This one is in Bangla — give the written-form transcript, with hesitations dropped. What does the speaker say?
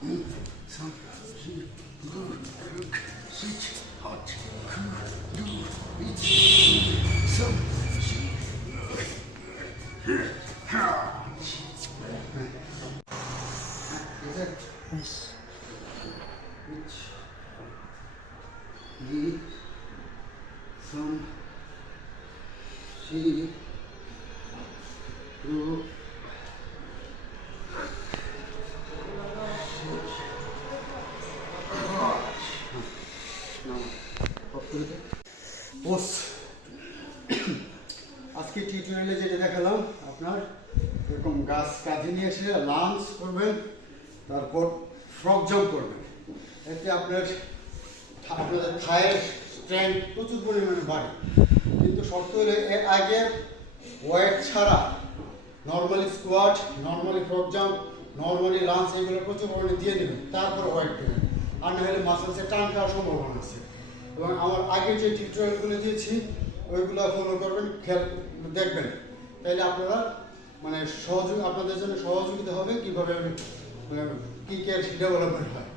3, 4, 5, 6, 7, 8, 9, 10, 11, 12, Yes. Need some she to আজকে টিউটোরিয়ালে যেটা দেখালাম আপনার এরকম গাছ কাঁধে নিয়ে এসে লাঞ্চ করবেন, তারপর ফ্রক জাম্প করবেন। এতে আপনাদের থায়ের স্ট্রেংথ প্রচুর পরিমাণে বাড়ে, কিন্তু শর্ত হলে এর আগে ওয়েট ছাড়া normally squat, normally frog jump, normally lunge এগুলো প্রচুর পরিমাণে দিয়ে দেবেন, তারপরে ওয়েট দেবেন, আর না হলে মাসেলসে টান খাওয়ার সম্ভাবনা আছে। এবং আমার আগে যে টিউটোরিয়ালগুলো দিয়েছি ওইগুলো ফলো করবেন, খেয়াল দেখবেন, তাইলে আপনারা মানে আপনাদের জন্য সহযোগিতা হবে কীভাবে মানে কী ডেভেলপমেন্ট হয়।